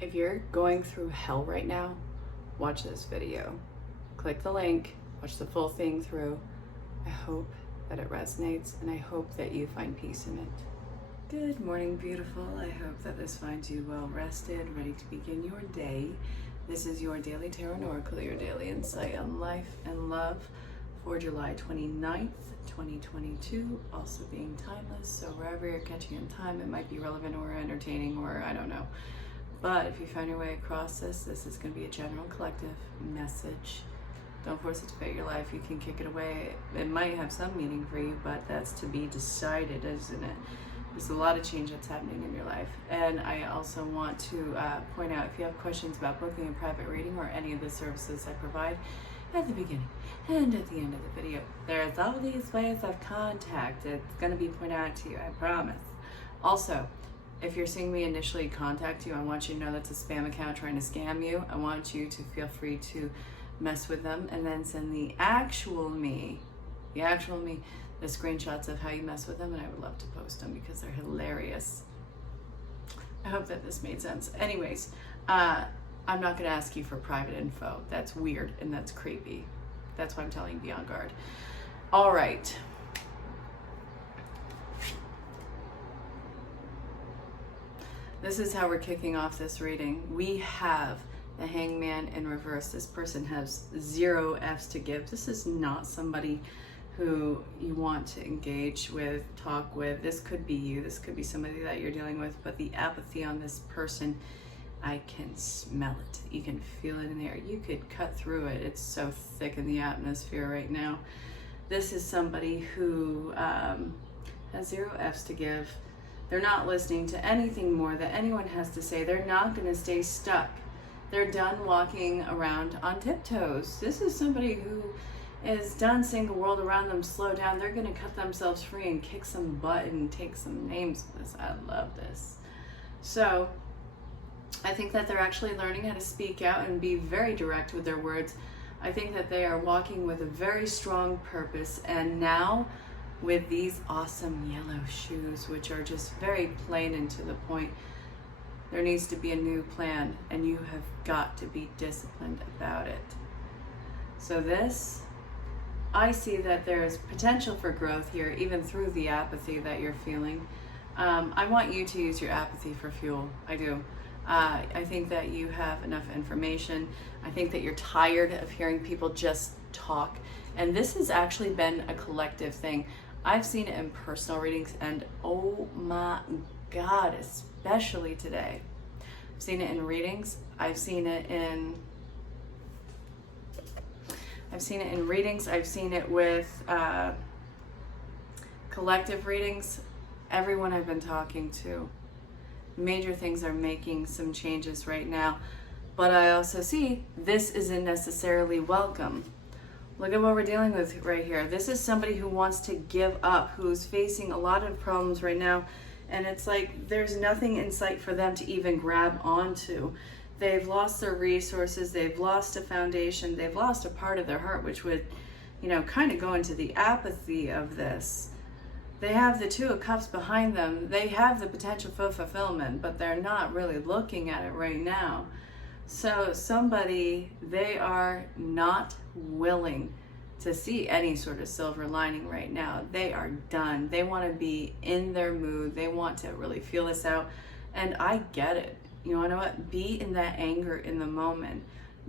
If you're going through hell right now, watch this video. Click the link, watch the full thing through. I hope that it resonates and I hope that you find peace in it. Good morning, beautiful. I hope that this finds you well rested, ready to begin your day. This is your Daily Tarot Oracle, your daily insight on life and love for July 29th, 2022, also being timeless. So wherever you're catching in time, it might be relevant or entertaining or I don't know. But if you found your way across this is going to be a general collective message. Don't force it to fit your life. You can kick it away. It might have some meaning for you, but that's to be decided, isn't it? There's a lot of change that's happening in your life. And I also want to point out, if you have questions about booking a private reading or any of the services I provide, at the beginning and at the end of the video, there's all these ways of contact. It's going to be pointed out to you, I promise. Also, if you're seeing me initially contact you, I want you to know that's a spam account trying to scam you. I want you to feel free to mess with them and then send the actual me, the screenshots of how you mess with them, and I would love to post them because they're hilarious. I hope that this made sense. Anyways, I'm not going to ask you for private info. That's weird and that's creepy. That's why I'm telling you, be on guard. All right. This is how we're kicking off this reading. We have the Hangman in reverse. This person has 0 F's to give. This is not somebody who you want to engage with, talk with. This could be you. This could be somebody that you're dealing with. But the apathy on this person, I can smell it. You can feel it in the air. You could cut through it. It's so thick in the atmosphere right now. This is somebody who has 0 F's to give. They're not listening to anything more that anyone has to say. They're not going to stay stuck. They're done walking around on tiptoes. This is somebody who is done seeing the world around them slow down. They're going to cut themselves free and kick some butt and take some names with this. I love this. So I think that they're actually learning how to speak out and be very direct with their words. I think that they are walking with a very strong purpose, and now with these awesome yellow shoes, which are just very plain and to the point, there needs to be a new plan, and you have got to be disciplined about it. So this, I see that there's potential for growth here, even through the apathy that you're feeling. I want you to use your apathy for fuel. I do. I think that you have enough information. I think that you're tired of hearing people just talk. And this has actually been a collective thing. I've seen it in personal readings, and oh my God, especially today. I've seen it in readings. I've seen it in readings. I've seen it with collective readings. Everyone I've been talking to, major things are making some changes right now. But I also see this isn't necessarily welcome. Look at what we're dealing with right here. This is somebody who wants to give up, who's facing a lot of problems right now. And it's like there's nothing in sight for them to even grab onto. They've lost their resources. They've lost a foundation. They've lost a part of their heart, which would, kind of go into the apathy of this. They have the 2 of Cups behind them. They have the potential for fulfillment, but they're not really looking at it right now. So they are not willing to see any sort of silver lining right now. They are done. They want to be in their mood. They want to really feel this out. And I get it. You know what? Be in that anger in the moment.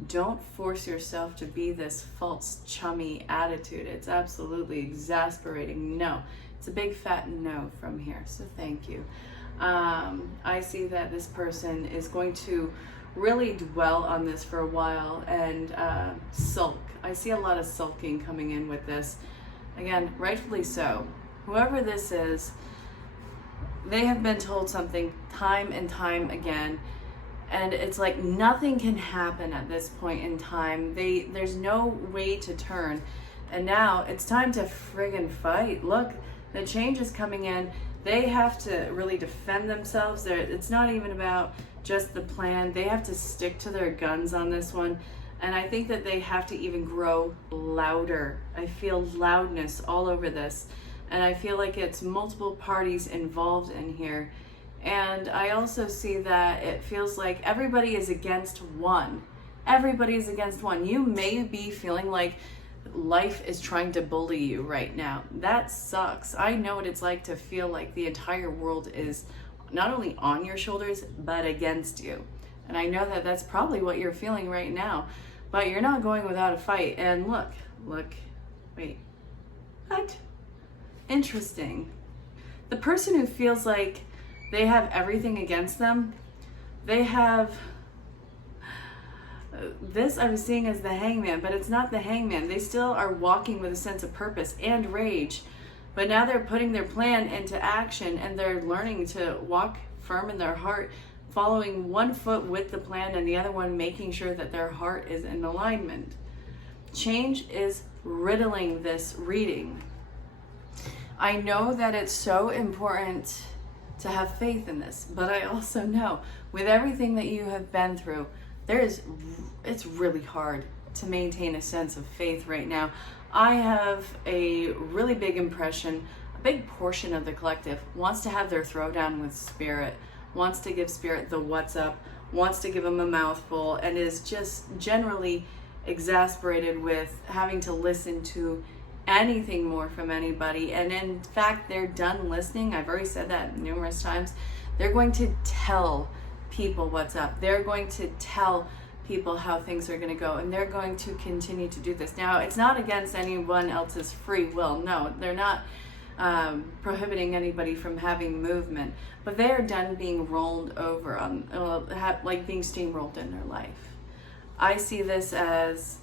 Don't force yourself to be this false, chummy attitude. It's absolutely exasperating. No. It's a big fat no from here. So thank you. I see that this person is going to really dwell on this for a while and sulk. I see a lot of sulking coming in with this. Again, rightfully so. Whoever this is, they have been told something time and time again, and it's like nothing can happen at this point in time. There's no way to turn, and now it's time to friggin' fight. Look, the change is coming in. They have to really defend themselves. It's not even about just the plan. They have to stick to their guns on this one. And I think that they have to even grow louder. I feel loudness all over this. And I feel like it's multiple parties involved in here. And I also see that it feels like everybody is against one. Everybody is against one. You may be feeling like life is trying to bully you right now. That sucks. I know what it's like to feel like the entire world is not only on your shoulders, but against you. And I know that that's probably what you're feeling right now, but you're not going without a fight. And look, wait, what? Interesting. The person who feels like they have everything against them, they have this I was seeing as the hangman, but it's not the hangman. They still are walking with a sense of purpose and rage, but now they're putting their plan into action, and they're learning to walk firm in their heart, following one foot with the plan and the other one making sure that their heart is in alignment. Change is riddling this reading. I know that it's so important to have faith in this, but I also know with everything that you have been through, it's really hard to maintain a sense of faith right now. I have a really big impression, a big portion of the collective wants to have their throwdown with spirit, wants to give spirit the what's up, wants to give them a mouthful, and is just generally exasperated with having to listen to anything more from anybody. And in fact, they're done listening. I've already said that numerous times. They're going to tell people what's up. They're going to tell people how things are going to go, and they're going to continue to do this. Now, it's not against anyone else's free will. No, they're not prohibiting anybody from having movement, but they are done being rolled over on, like being steamrolled in their life. I see this as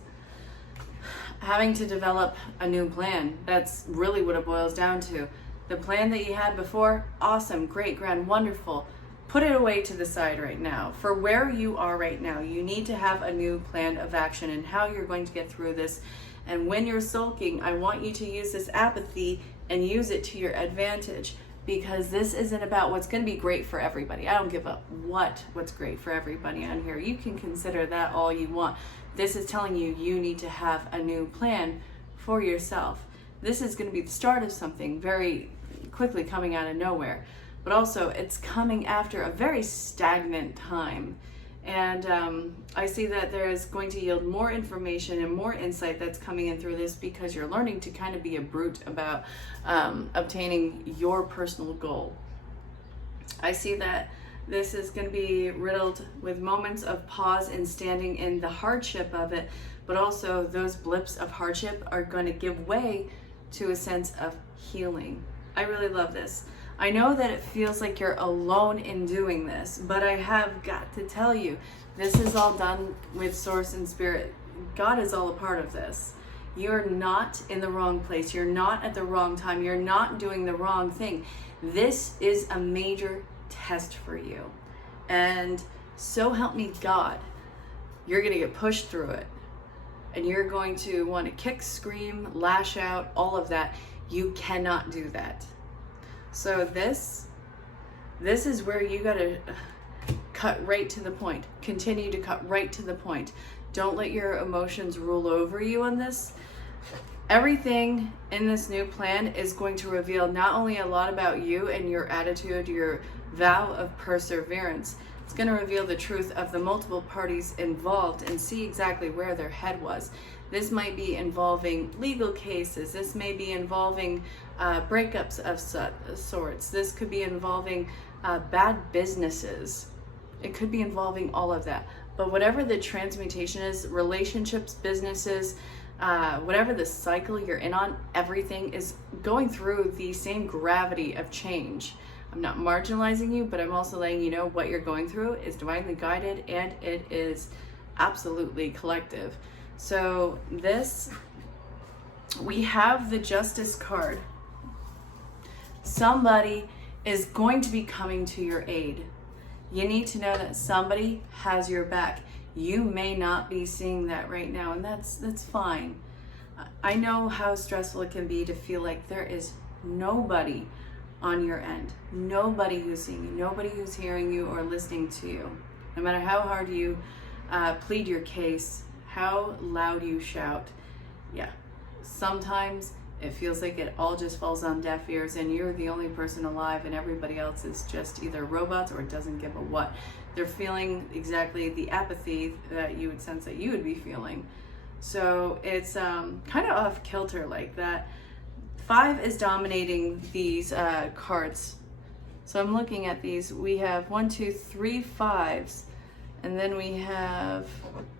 having to develop a new plan. That's really what it boils down to. The plan that you had before, awesome, great, grand, wonderful. Put it away to the side right now. For where you are right now, you need to have a new plan of action and how you're going to get through this. And when you're sulking, I want you to use this apathy and use it to your advantage, because this isn't about what's going to be great for everybody. I don't give a what's great for everybody on here. You can consider that all you want. This is telling you you need to have a new plan for yourself. This is going to be the start of something very quickly coming out of nowhere, but also it's coming after a very stagnant time. And I see that there is going to yield more information and more insight that's coming in through this, because you're learning to kind of be a brute about obtaining your personal goal. I see that this is going to be riddled with moments of pause and standing in the hardship of it, but also those blips of hardship are going to give way to a sense of healing. I really love this. I know that it feels like you're alone in doing this, but I have got to tell you, this is all done with Source and Spirit. God is all a part of this. You're not in the wrong place. You're not at the wrong time. You're not doing the wrong thing. This is a major test for you. And so help me God, you're going to get pushed through it. And you're going to want to kick, scream, lash out, all of that. You cannot do that. So this is where you got to cut right to the point. Continue to cut right to the point. Don't let your emotions rule over you on this. Everything in this new plan is going to reveal not only a lot about you and your attitude, your vow of perseverance. It's going to reveal the truth of the multiple parties involved and see exactly where their head was. This might be involving legal cases. This may be involving breakups of sorts. This could be involving bad businesses. It could be involving all of that. But whatever the transmutation is, relationships, businesses, whatever the cycle you're in on, everything is going through the same gravity of change. I'm not marginalizing you, but I'm also letting you know what you're going through is divinely guided, and it is absolutely collective. So this, we have the Justice card. Somebody is going to be coming to your aid. You need to know that somebody has your back. You may not be seeing that right now, and that's fine. I know how stressful it can be to feel like there is nobody on your end, nobody who's seeing you, nobody who's hearing you or listening to you. No matter how hard you plead your case, how loud you shout, yeah, sometimes It feels like it all just falls on deaf ears and you're the only person alive and everybody else is just either robots or doesn't give a what. They're feeling exactly the apathy that you would sense that you would be feeling. So it's kind of off kilter like that. 5 is dominating these cards. So I'm looking at these. We have 1, 2, 3 5s. And then we have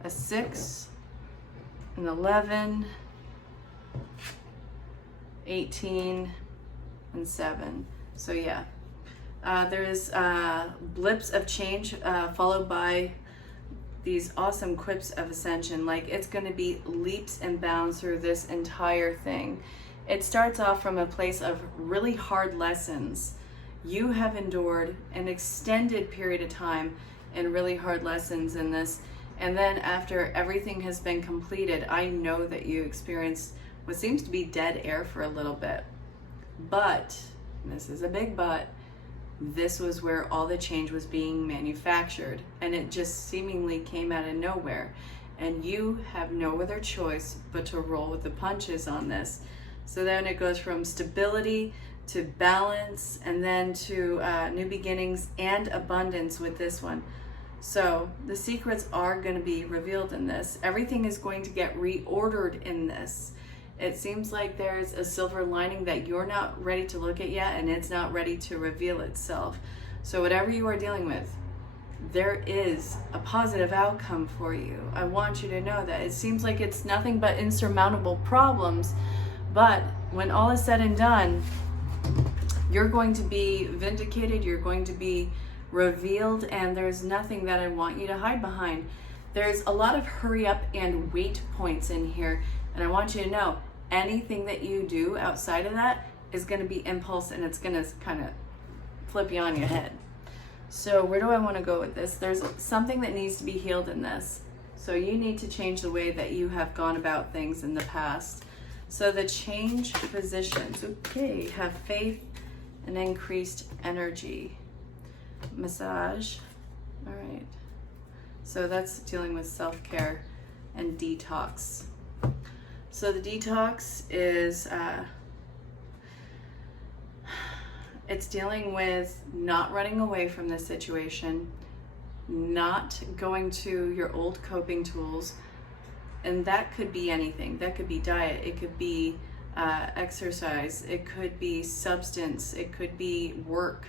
a 6, an 11, 18, and 7. So yeah, there's blips of change followed by these awesome quips of ascension. Like it's going to be leaps and bounds through this entire thing. It starts off from a place of really hard lessons. You have endured an extended period of time and really hard lessons in this. And then after everything has been completed, I know that you experienced what seems to be dead air for a little bit. But, and this is a big but, this was where all the change was being manufactured. And it just seemingly came out of nowhere. And you have no other choice but to roll with the punches on this. So then it goes from stability to balance, and then to new beginnings and abundance with this one. So the secrets are going to be revealed in this. Everything is going to get reordered in this. It seems like there's a silver lining that you're not ready to look at yet, and it's not ready to reveal itself. So whatever you are dealing with, there is a positive outcome for you. I want you to know that. It seems like it's nothing but insurmountable problems, but when all is said and done, you're going to be vindicated, you're going to be revealed, and there's nothing that I want you to hide behind. There's a lot of hurry up and wait points in here, and I want you to know anything that you do outside of that is going to be impulse, and it's going to kind of flip you on your head. So where do I want to go with this? There's something that needs to be healed in this. So you need to change the way that you have gone about things in the past. So the change positions, okay, have faith and increased energy. Massage, all right. So that's dealing with self-care and detox. So the detox is, it's dealing with not running away from this situation, not going to your old coping tools, and that could be anything. That could be diet, it could be exercise, it could be substance, it could be work,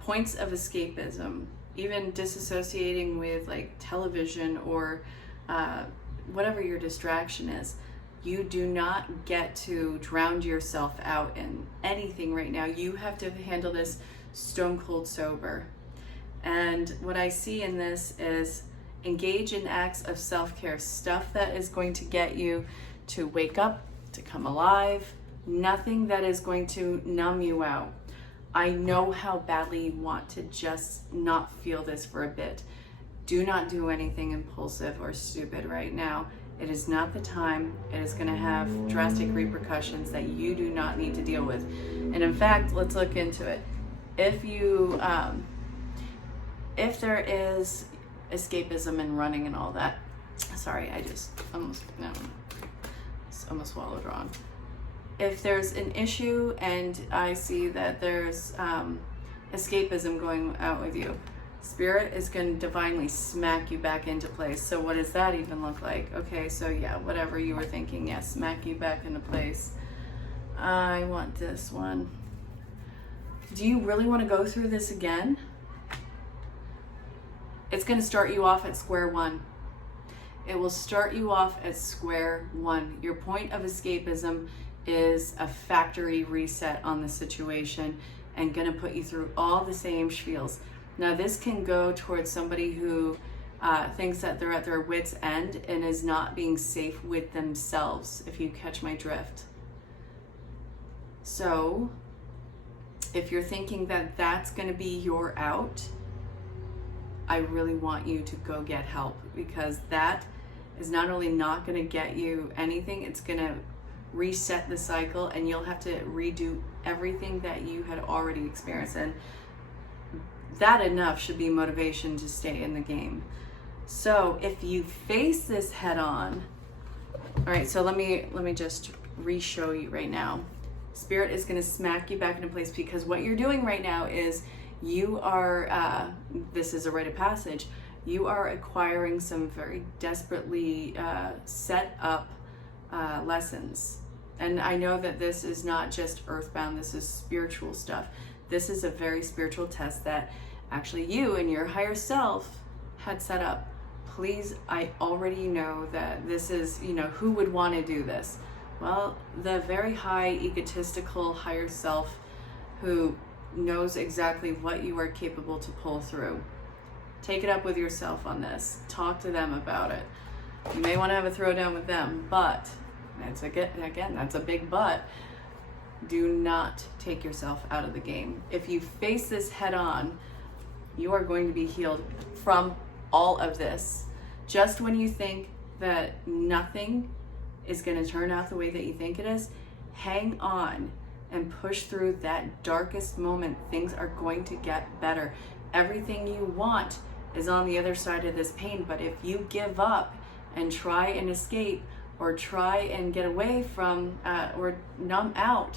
points of escapism, even disassociating with like television or whatever your distraction is. You do not get to drown yourself out in anything right now. You have to handle this stone cold sober. And what I see in this is engage in acts of self-care, stuff that is going to get you to wake up, to come alive, nothing that is going to numb you out. I know how badly you want to just not feel this for a bit. Do not do anything impulsive or stupid right now. It is not the time. It is going to have drastic repercussions that you do not need to deal with. And in fact, let's look into it. If you, if there is escapism and running and all that, sorry, I just almost swallowed wrong. If there's an issue and I see that there's escapism going out with you, Spirit is going to divinely smack you back into place. So what does that even look like? Okay, so yeah, whatever you were thinking, yeah, smack you back into place. I want this one. Do you really want to go through this again? It's going to start you off at square one. It will start you off at square one. Your point of escapism is a factory reset on the situation and going to put you through all the same spiels. Now this can go towards somebody who thinks that they're at their wit's end and is not being safe with themselves, if you catch my drift. So if you're thinking that that's going to be your out, I really want you to go get help, because that is not only not going to get you anything, it's going to reset the cycle and you'll have to redo everything that you had already experienced. And that enough should be motivation to stay in the game. So if you face this head on, all right, so let me just re-show you right now. Spirit is going to smack you back into place, because what you're doing right now is you are, this is a rite of passage, you are acquiring some very desperately set up lessons. And I know that this is not just earthbound, this is spiritual stuff. This is a very spiritual test that actually you and your higher self had set up. Please, I already know that this is, who would want to do this? Well, the very high egotistical higher self who knows exactly what you are capable to pull through. Take it up with yourself on this. Talk to them about it. You may want to have a throwdown with them, but again, that's a big but. Do not take yourself out of the game. If you face this head on, you are going to be healed from all of this. Just when you think that nothing is going to turn out the way that you think it is, hang on and push through that darkest moment. Things are going to get better. Everything you want is on the other side of this pain, but if you give up and try and escape, or try and get away from, or numb out,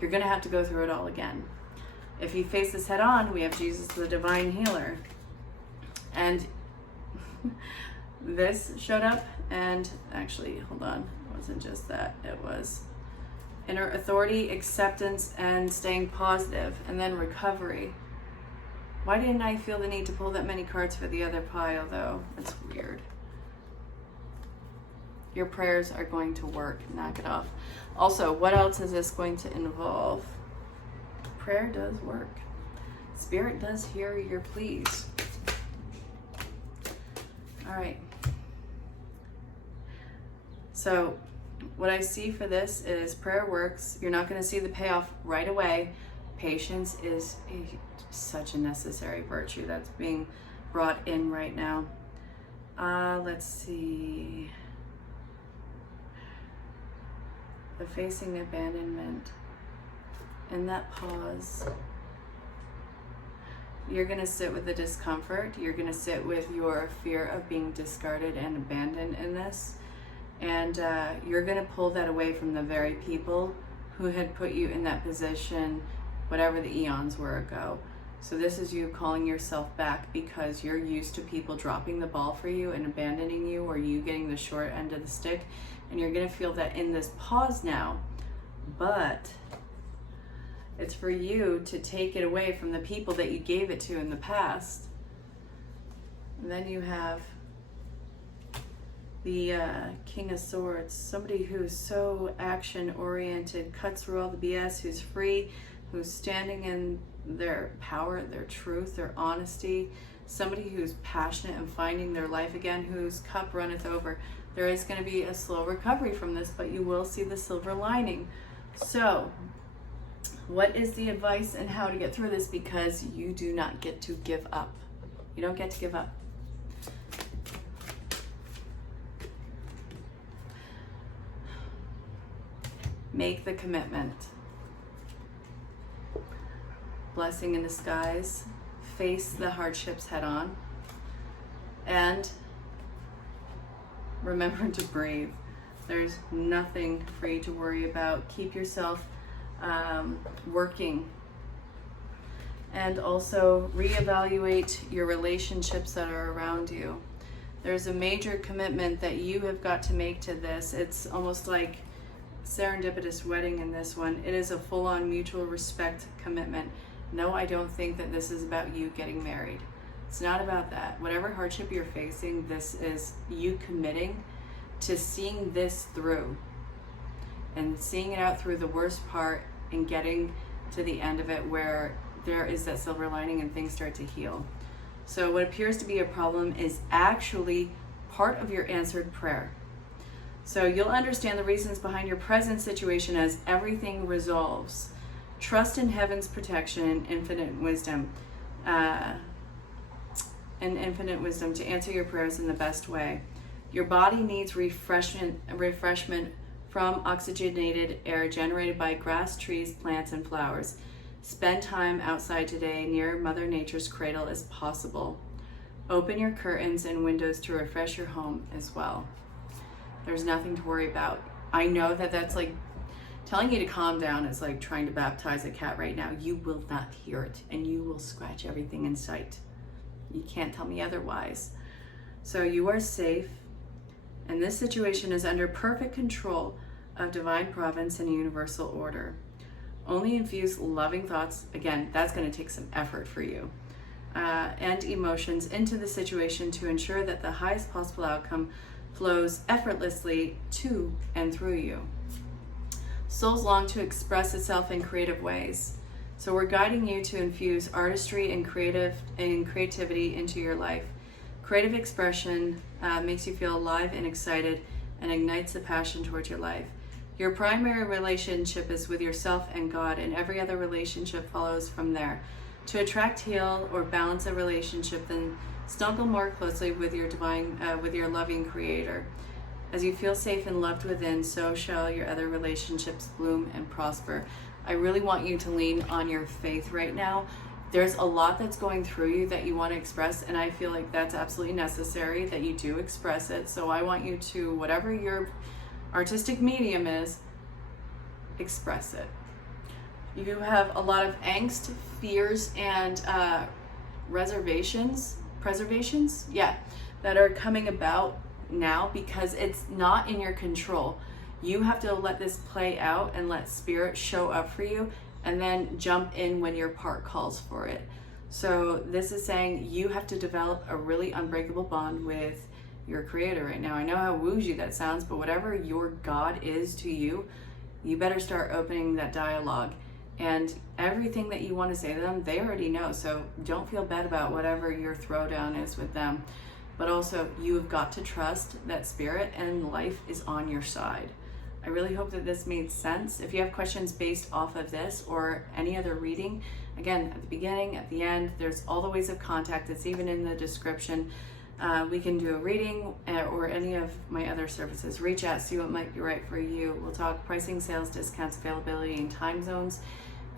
you're going to have to go through it all again. If you face this head on, we have Jesus, the divine healer. And this showed up, and actually, hold on, it wasn't just that, it was inner authority, acceptance, and staying positive, and then recovery. Why didn't I feel the need to pull that many cards for the other pile, though? That's weird. Your prayers are going to work. Knock it off. Also, what else is this going to involve? Prayer does work. Spirit does hear your pleas. All right. So what I see for this is prayer works. You're not going to see the payoff right away. Patience is such a necessary virtue that's being brought in right now. Let's see. The facing abandonment. In that pause, you're going to sit with the discomfort. You're going to sit with your fear of being discarded and abandoned in this. And you're going to pull that away from the very people who had put you in that position, whatever the eons were ago. So this is you calling yourself back because you're used to people dropping the ball for you and abandoning you, or you getting the short end of the stick. And you're going to feel that in this pause now. But it's for you to take it away from the people that you gave it to in the past. And then you have the King of Swords, somebody who's so action-oriented, cuts through all the BS, who's free, who's standing in their power, their truth, their honesty, somebody who's passionate and finding their life again, whose cup runneth over. There is going to be a slow recovery from this, but you will see the silver lining. So, what is the advice and how to get through this? Because you do not get to give up. You don't get to give up. Make the commitment. Blessing in disguise. Face the hardships head on. And remember to breathe. There's nothing for you to worry about. Keep yourself working. And also reevaluate your relationships that are around you. There's a major commitment that you have got to make to this. It's almost like serendipitous wedding in this one. It is a full-on mutual respect commitment. No, I don't think that this is about you getting married. It's not about that. Whatever hardship you're facing, this is you committing to seeing this through and seeing it out through the worst part and getting to the end of it where there is that silver lining and things start to heal. So what appears to be a problem is actually part of your answered prayer. So you'll understand the reasons behind your present situation as everything resolves. Trust in heaven's protection and infinite wisdom. To answer your prayers in the best way. Your body needs refreshment from oxygenated air generated by grass, trees, plants, and flowers. Spend time outside today near Mother Nature's cradle as possible. Open your curtains and windows to refresh your home as well. There's nothing to worry about. I know that that's like telling you to calm down is like trying to baptize a cat right now. You will not hear it, and you will scratch everything in sight. You can't tell me otherwise. So you are safe, and this situation is under perfect control of divine providence and universal order. Only infuse loving thoughts, again, that's going to take some effort for you, and emotions into the situation to ensure that the highest possible outcome flows effortlessly to and through you. Souls long to express itself in creative ways. So we're guiding you to infuse artistry and creativity into your life. Creative expression makes you feel alive and excited and ignites the passion towards your life. Your primary relationship is with yourself and God, and every other relationship follows from there. To attract, heal, or balance a relationship, then snuggle more closely with your with your loving Creator. As you feel safe and loved within, so shall your other relationships bloom and prosper. I really want you to lean on your faith right now. There's a lot that's going through you that you want to express, and I feel like that's absolutely necessary that you do express it. So I want you to, whatever your artistic medium is, express it. You have a lot of angst, fears, and preservations, that are coming about now because it's not in your control. You have to let this play out and let spirit show up for you, and then jump in when your part calls for it. So this is saying you have to develop a really unbreakable bond with your Creator right now. I know how woozy that sounds, but whatever your God is to you, you better start opening that dialogue. And everything that you want to say to them, they already know. So don't feel bad about whatever your throwdown is with them. But also, you have got to trust that spirit and life is on your side. I really hope that this made sense. If you have questions based off of this or any other reading, again, at the beginning, at the end, there's all the ways of contact. It's even in the description. We can do a reading or any of my other services. Reach out, see what might be right for you. We'll talk pricing, sales, discounts, availability, and time zones.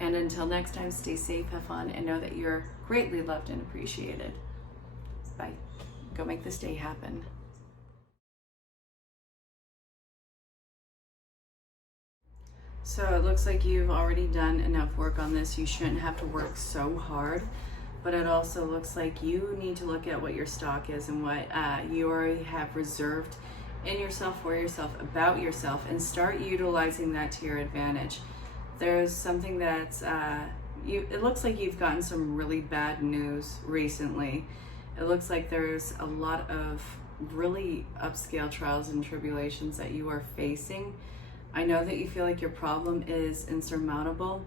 And until next time, stay safe, have fun, and know that you're greatly loved and appreciated. Bye. Go make this day happen. So it looks like you've already done enough work on this. You shouldn't have to work so hard. But it also looks like you need to look at what your stock is and what you already have reserved in yourself, for yourself, about yourself, and start utilizing that to your advantage. There's something that's, it looks like you've gotten some really bad news recently. It looks like there's a lot of really upscale trials and tribulations that you are facing. I know that you feel like your problem is insurmountable.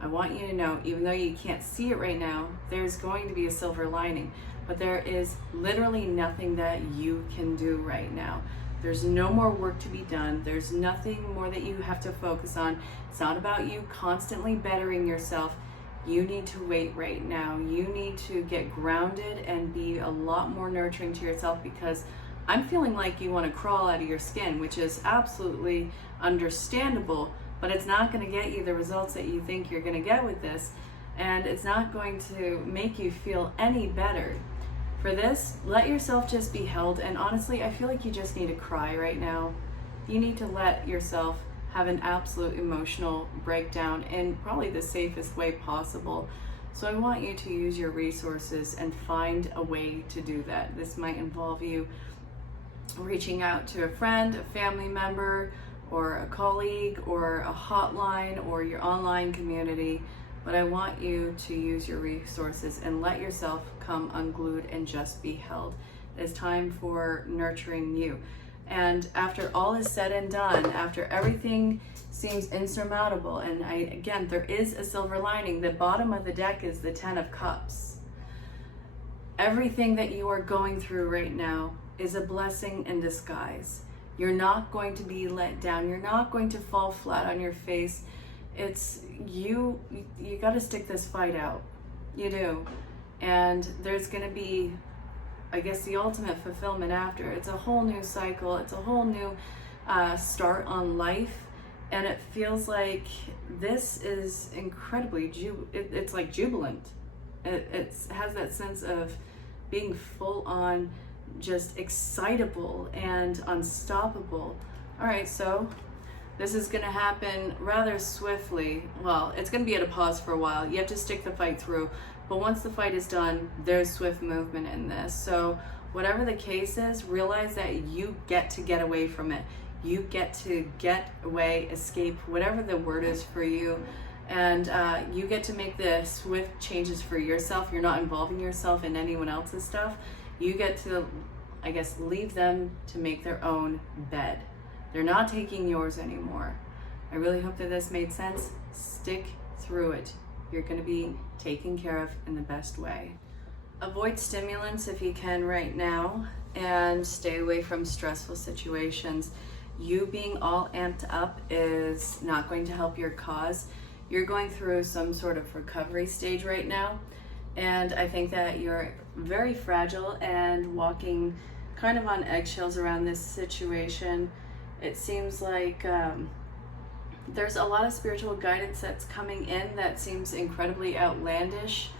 I want you to know, even though you can't see it right now, there's going to be a silver lining, but there is literally nothing that you can do right now. There's no more work to be done. There's nothing more that you have to focus on. It's not about you constantly bettering yourself. You need to wait right now. You need to get grounded and be a lot more nurturing to yourself, because I'm feeling like you want to crawl out of your skin, which is absolutely understandable, but it's not going to get you the results that you think you're going to get with this, and it's not going to make you feel any better. For this, let yourself just be held, and honestly, I feel like you just need to cry right now. You need to let yourself have an absolute emotional breakdown in probably the safest way possible. So I want you to use your resources and find a way to do that. This might involve you reaching out to a friend, a family member, or a colleague, or a hotline, or your online community. But I want you to use your resources and let yourself come unglued and just be held. It's time for nurturing you. And after all is said and done, after everything seems insurmountable, and again, there is a silver lining. The bottom of the deck is the 10 of Cups. Everything that you are going through right now is a blessing in disguise. You're not going to be let down. You're not going to fall flat on your face. It's you got to stick this fight out. You do. And there's going to be, I guess, the ultimate fulfillment after. It's a whole new cycle. It's a whole new start on life. And it feels like this is incredibly, it's like jubilant. It has that sense of being full on, just excitable and unstoppable. All right, so This is going to happen rather swiftly. Well, it's going to be at a pause for a while. You have to stick the fight through. But once the fight is done, there's swift movement in this. So whatever the case is, realize that you get to get away from it. You get to get away, escape, whatever the word is for you. And you get to make the swift changes for yourself. You're not involving yourself in anyone else's stuff. You get to, I guess, leave them to make their own bed. They're not taking yours anymore. I really hope that this made sense. Stick through it. You're going to be taken care of in the best way. Avoid stimulants if you can right now, and stay away from stressful situations. You being all amped up is not going to help your cause. You're going through some sort of recovery stage right now, and I think that you're very fragile and walking kind of on eggshells around this situation. It seems like there's a lot of spiritual guidance that's coming in that seems incredibly outlandish.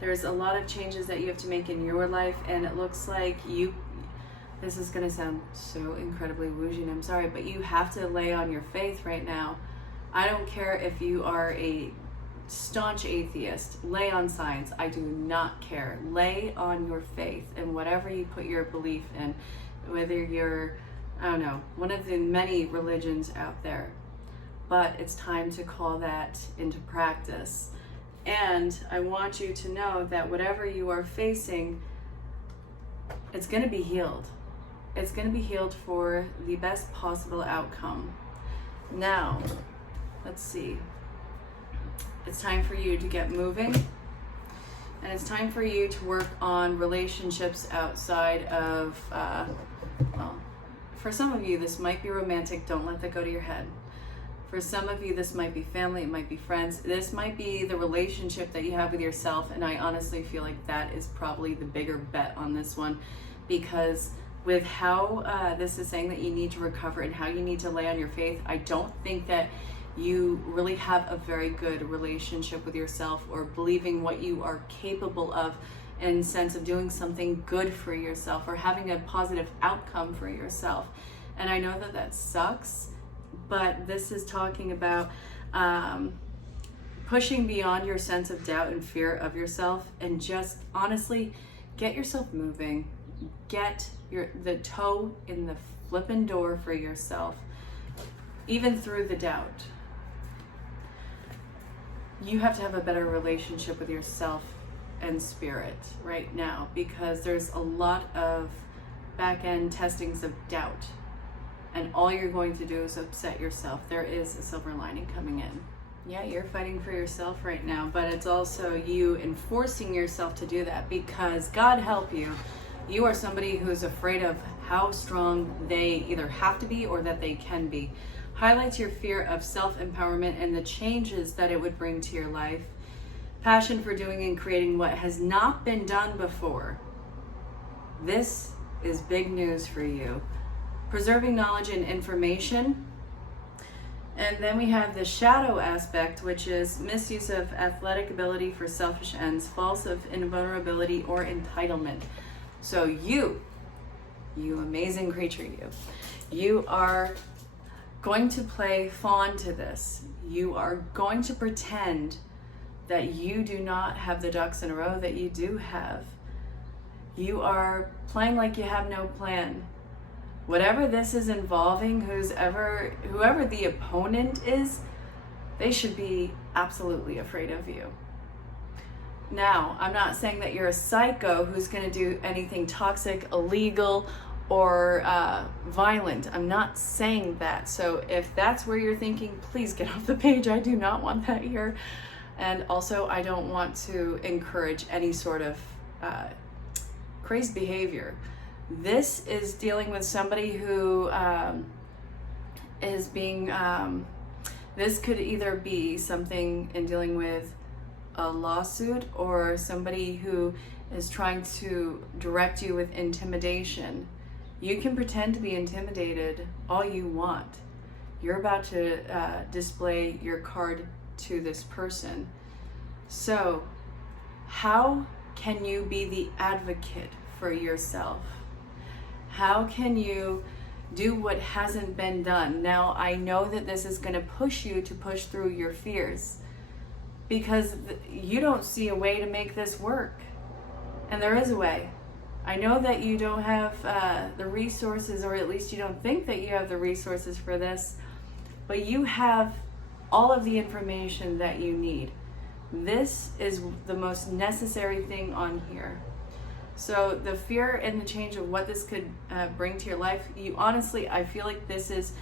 There's a lot of changes that you have to make in your life, and it looks like this is going to sound so incredibly woojing, I'm sorry, but you have to lay on your faith right now. I don't care if you are a staunch atheist, lay on science. I do not care. Lay on your faith and whatever you put your belief in, whether you're, I don't know, one of the many religions out there. But it's time to call that into practice. And I want you to know that whatever you are facing, it's going to be healed. It's going to be healed for the best possible outcome. Now, let's see. It's time for you to get moving. And it's time for you to work on relationships outside of, well, for some of you, this might be romantic. Don't let that go to your head. For some of you, this might be family, it might be friends. This might be the relationship that you have with yourself, and I honestly feel like that is probably the bigger bet on this one, because with how this is saying that you need to recover and how you need to lay on your faith, I don't think that you really have a very good relationship with yourself, or believing what you are capable of in sense of doing something good for yourself or having a positive outcome for yourself. And I know that that sucks, but this is talking about pushing beyond your sense of doubt and fear of yourself, and just honestly get yourself moving. Get the toe in the flippin' door for yourself, even through the doubt. You have to have a better relationship with yourself and spirit right now, because there's a lot of back-end testings of doubt, and all you're going to do is upset yourself. There is a silver lining coming in. Yeah, you're fighting for yourself right now, but it's also you enforcing yourself to do that, because God help you, you are somebody who's afraid of how strong they either have to be or that they can be. Highlights your fear of self-empowerment and the changes that it would bring to your life. Passion for doing and creating what has not been done before. This is big news for you. Preserving knowledge and information. And then we have the shadow aspect, which is misuse of athletic ability for selfish ends, false of invulnerability or entitlement. So you amazing creature, you are going to play fawn to this. You are going to pretend that you do not have the ducks in a row that you do have. You are playing like you have no plan. Whatever this is involving, whoever the opponent is, they should be absolutely afraid of you. Now, I'm not saying that you're a psycho who's going to do anything toxic, illegal, or violent. I'm not saying that. So if that's where you're thinking, please get off the page. I do not want that here. And also, I don't want to encourage any sort of crazed behavior. This is dealing with somebody who is being, this could either be something in dealing with a lawsuit, or somebody who is trying to direct you with intimidation. You can pretend to be intimidated all you want. You're about to display your card to this person. So how can you be the advocate for yourself? How can you Do what hasn't been done. Now, I know that this is going to push you to push through your fears because you don't see a way to make this work. And there is a way. I know that you don't have the resources, or at least you don't think that you have the resources for this, but you have all of the information that you need. This is the most necessary thing on here. So the fear and the change of what this could bring to your life, I feel like this is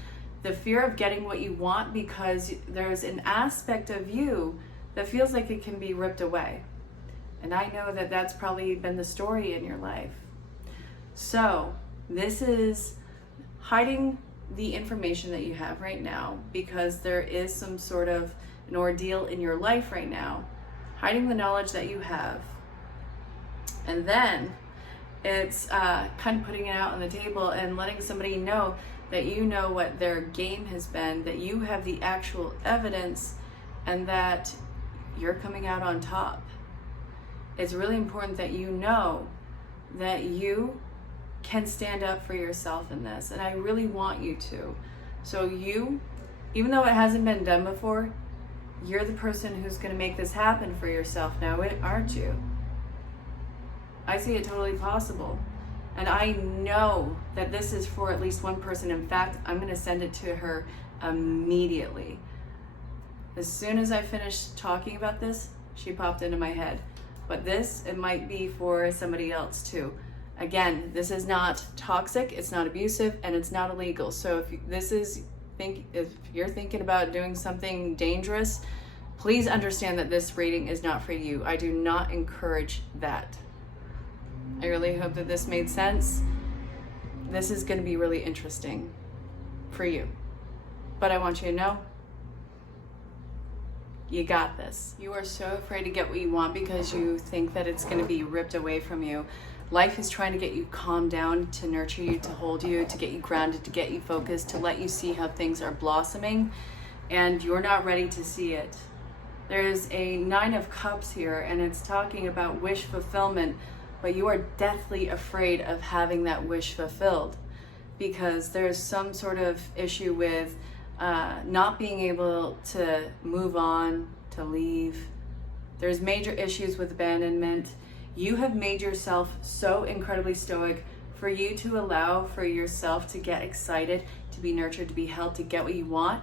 the fear of getting what you want, because there's an aspect of you that feels like it can be ripped away. And I know that that's probably been the story in your life. So this is hiding the information that you have right now, because there is some sort of an ordeal in your life right now, hiding the knowledge that you have. And then it's kind of putting it out on the table and letting somebody know that you know what their game has been, that you have the actual evidence, and that you're coming out on top. It's really important that you know that you can stand up for yourself in this, and I really want you to. So you, even though it hasn't been done before, you're the person who's going to make this happen for yourself now, aren't you? I see it totally possible. And I know that this is for at least one person. In fact, I'm going to send it to her immediately. As soon as I finished talking about this, she popped into my head. But this, it might be for somebody else too. Again, this is not toxic, it's not abusive, and it's not illegal. So if you're thinking about doing something dangerous, please understand that this reading is not for you. I do not encourage that. I really hope that this made sense. This is going to be really interesting for you. But I want you to know, you got this. You are so afraid to get what you want because you think that it's going to be ripped away from you. Life is trying to get you calmed down, to nurture you, to hold you, to get you grounded, to get you focused, to let you see how things are blossoming, and you're not ready to see it. There's a 9 of Cups here, and it's talking about wish fulfillment, but you are deathly afraid of having that wish fulfilled because there's some sort of issue with not being able to move on, to leave. There's major issues with abandonment. You have made yourself so incredibly stoic for you to allow for yourself to get excited, to be nurtured, to be held, to get what you want.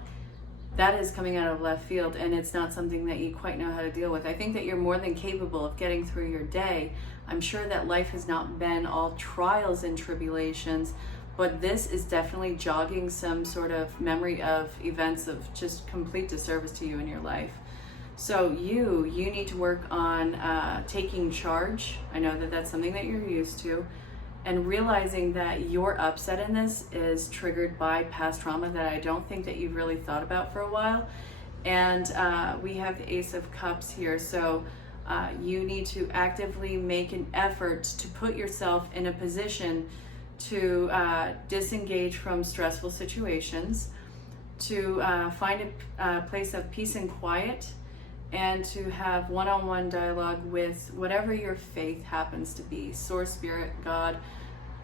That is coming out of left field, and it's not something that you quite know how to deal with. I think that you're more than capable of getting through your day. I'm sure that life has not been all trials and tribulations, but this is definitely jogging some sort of memory of events of just complete disservice to you in your life. So you need to work on taking charge. I know that that's something that you're used to, and realizing that your upset in this is triggered by past trauma that I don't think that you've really thought about for a while. And we have the Ace of Cups here. So you need to actively make an effort to put yourself in a position to disengage from stressful situations, to find a place of peace and quiet, and to have one-on-one dialogue with whatever your faith happens to be. Source, spirit, God,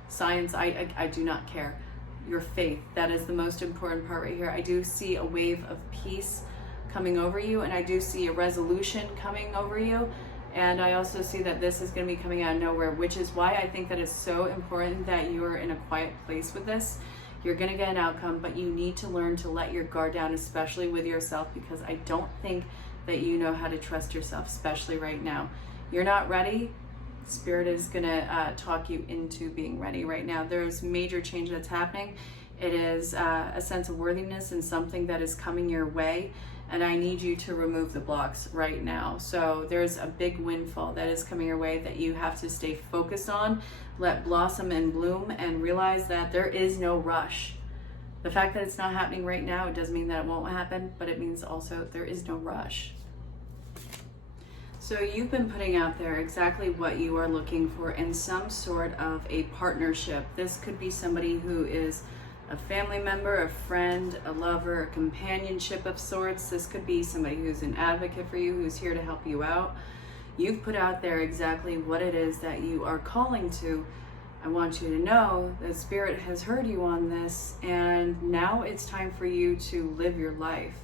science, I do not care. Your faith, that is the most important part right here. I do see a wave of peace coming over you, and I do see a resolution coming over you. And I also see that this is going to be coming out of nowhere, which is why I think that it's so important that you are in a quiet place with this. You're going to get an outcome, but you need to learn to let your guard down, especially with yourself, because I don't think that you know how to trust yourself, especially right now. You're not ready. Spirit is going to talk you into being ready right now. There's major change that's happening. It is a sense of worthiness and something that is coming your way, and I need you to remove the blocks right now. So there's a big windfall that is coming your way that you have to stay focused on, let blossom and bloom, and realize that there is no rush. The fact that it's not happening right now, it doesn't mean that it won't happen, but it means also there is no rush. So you've been putting out there exactly what you are looking for in some sort of a partnership. This could be somebody who is a family member, a friend, a lover, a companionship of sorts. This could be somebody who's an advocate for you, who's here to help you out. You've put out there exactly what it is that you are calling to. I want you to know that Spirit has heard you on this, and now it's time for you to live your life.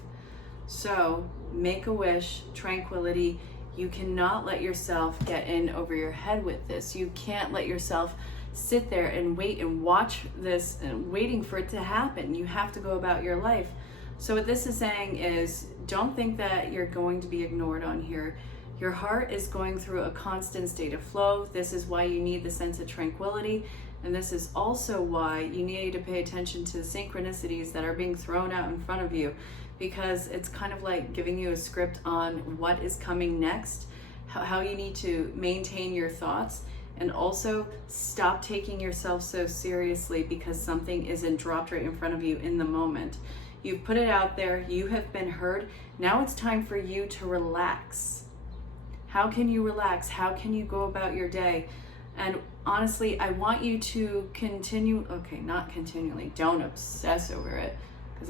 So make a wish, tranquility. You cannot let yourself get in over your head with this. You can't let yourself sit there and wait and watch this and waiting for it to happen. You have to go about your life. So what this is saying is, don't think that you're going to be ignored on here. Your heart is going through a constant state of flow. This is why you need the sense of tranquility. And this is also why you need to pay attention to the synchronicities that are being thrown out in front of you, because it's kind of like giving you a script on what is coming next, how you need to maintain your thoughts, and also stop taking yourself so seriously because something isn't dropped right in front of you in the moment. You've put it out there, you have been heard. Now it's time for you to relax. How can you relax? How can you go about your day? And honestly, I want you to continue, okay, not continually, don't obsess over it, because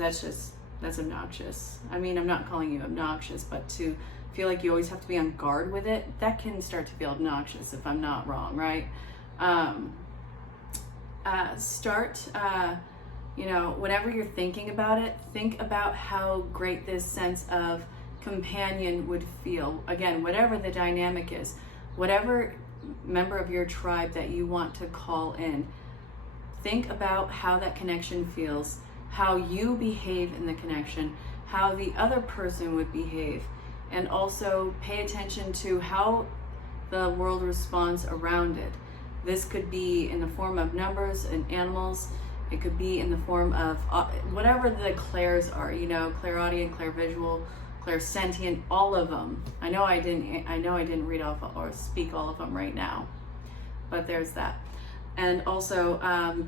that's obnoxious. I mean, I'm not calling you obnoxious, but to feel like you always have to be on guard with it, that can start to feel obnoxious if I'm not wrong, right? Whenever you're thinking about it, think about how great this sense of companion would feel. Again, whatever the dynamic is, whatever member of your tribe that you want to call in, think about how that connection feels, how you behave in the connection, how the other person would behave, and also pay attention to how the world responds around it. This could be in the form of numbers and animals. It could be in the form of whatever the clairs are, clairaudient, clairvisual, clairsentient, all of them. I know I didn't read off or speak all of them right now, but there's that. And also,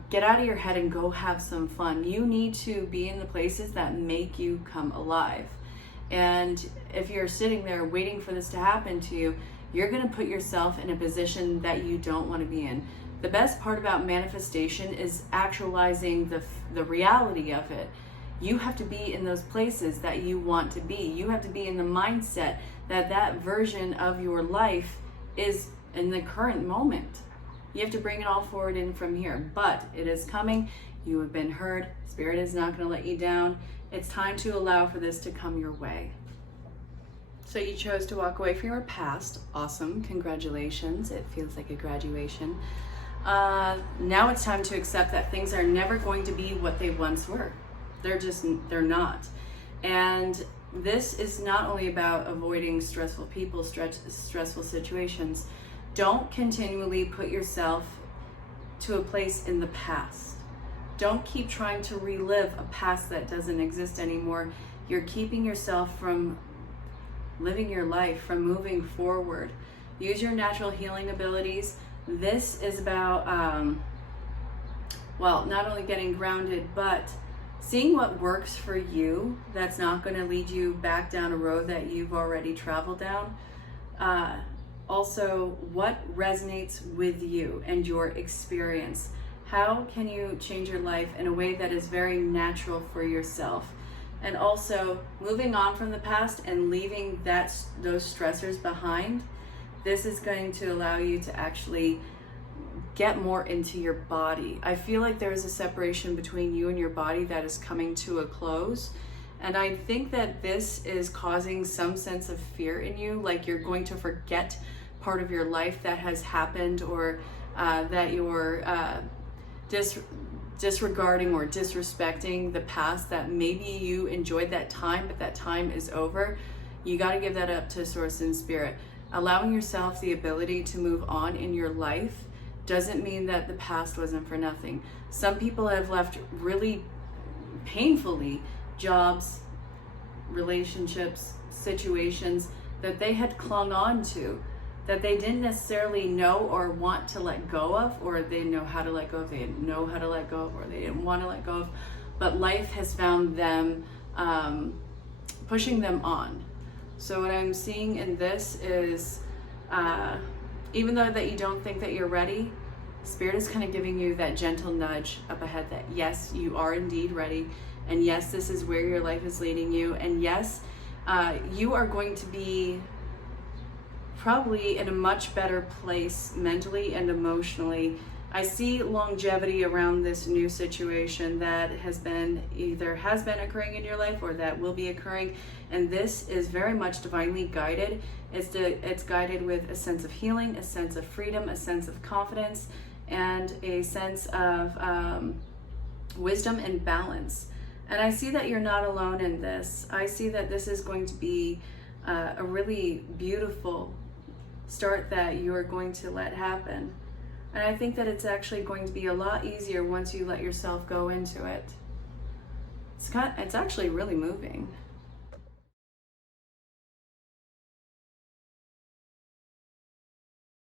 get out of your head and go have some fun. You need to be in the places that make you come alive. And if you're sitting there waiting for this to happen to you, you're going to put yourself in a position that you don't want to be in. The best part about manifestation is actualizing the reality of it. You have to be in those places that you want to be. You have to be in the mindset that that version of your life is in the current moment. You have to bring it all forward in from here, but it is coming. You have been heard. Spirit is not going to let you down. It's time to allow for this to come your way. So you chose to walk away from your past. Awesome. Congratulations. It feels like a graduation. Now it's time to accept that things are never going to be what they once were. They're not. And this is not only about avoiding stressful people, stressful situations. Don't continually put yourself to a place in the past. Don't keep trying to relive a past that doesn't exist anymore. You're keeping yourself from living your life, from moving forward. Use your natural healing abilities. This is about, not only getting grounded, but seeing what works for you that's not going to lead you back down a road that you've already traveled down. Also, what resonates with you and your experience. How can you change your life in a way that is very natural for yourself? And also, moving on from the past and leaving those stressors behind. This is going to allow you to actually get more into your body. I feel like there is a separation between you and your body that is coming to a close. And I think that this is causing some sense of fear in you, like you're going to forget part of your life that has happened, or that you're disregarding or disrespecting the past, that maybe you enjoyed that time, but that time is over. You got to give that up to Source and Spirit. Allowing yourself the ability to move on in your life doesn't mean that the past wasn't for nothing. Some people have left really painfully jobs, relationships, situations that they had clung on to, that they didn't necessarily know or want to let go of, or they didn't know how to let go of, they didn't know how to let go of, or they didn't want to let go of, but life has found them pushing them on. So what I'm seeing in this is, even though that you don't think that you're ready, Spirit is kind of giving you that gentle nudge up ahead that yes, you are indeed ready. And yes, this is where your life is leading you. And yes, you are going to be probably in a much better place mentally and emotionally I see longevity around this new situation that has been occurring in your life or that will be occurring, and this is very much divinely guided. It's guided with a sense of healing, a sense of freedom, a sense of confidence, and a sense of wisdom and balance. And I see that you're not alone in this. I see that this is going to be a really beautiful start that you're going to let happen. And I think that it's actually going to be a lot easier once you let yourself go into it. It's actually really moving.